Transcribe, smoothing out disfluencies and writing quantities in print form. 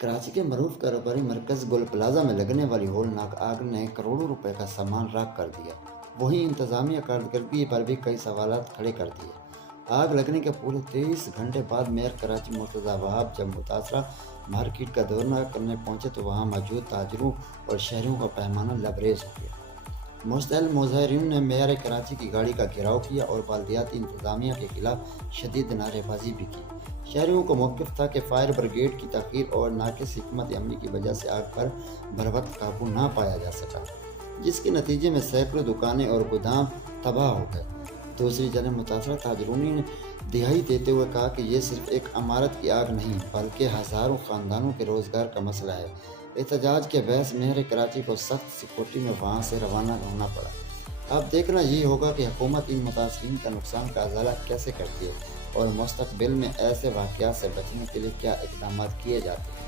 कराची के मरूफ कारोबारी मरकज़ गुल प्लाजा में लगने वाली होलनाक आग ने करोड़ों रुपए का सामान राख कर दिया। वहीं इंतजामिया कारकर्दगी पर भी कई सवालात खड़े कर दिए। आग लगने के पूरे 23 घंटे बाद मेयर कराची मुर्तज़ा वहाब जब मुतासरा मार्केट का दौरा करने पहुंचे तो वहां मौजूद ताजरों और शहरियों का पैमाना लबरेज हो गया। मुस्तैल मुजाहरीन ने मेयर कराची की गाड़ी का घेराव किया और बल्दियाती इंतजामिया के खिलाफ शदीद नारेबाजी भी की। शहरियों को मौक़िफ़ था कि फायर ब्रिगेड की तख़ीर और नाक़िस हिकमत अमली की वजह से आग पर बरवक्त काबू ना पाया जा सका, जिसके नतीजे में सैकड़ों दुकानें और गोदाम तबाह हो गए। दूसरी जानब मुतासरा ताजरों ने दिहाई देते हुए कहा कि ये सिर्फ एक इमारत की आग नहीं बल्कि हज़ारों ख़ानदानों के रोज़गार का मसला है। एहतजाज के बहस मेयर कराची को सख्त सिक्योरिटी में वहाँ से रवाना होना पड़ा। अब देखना ये होगा कि हुकूमत इन मुतासरीन का नुकसान का अज़ाला कैसे करती है और मुस्तक़बिल में ऐसे वाक़यात से बचने के लिए क्या इक़दामात किए जाते हैं।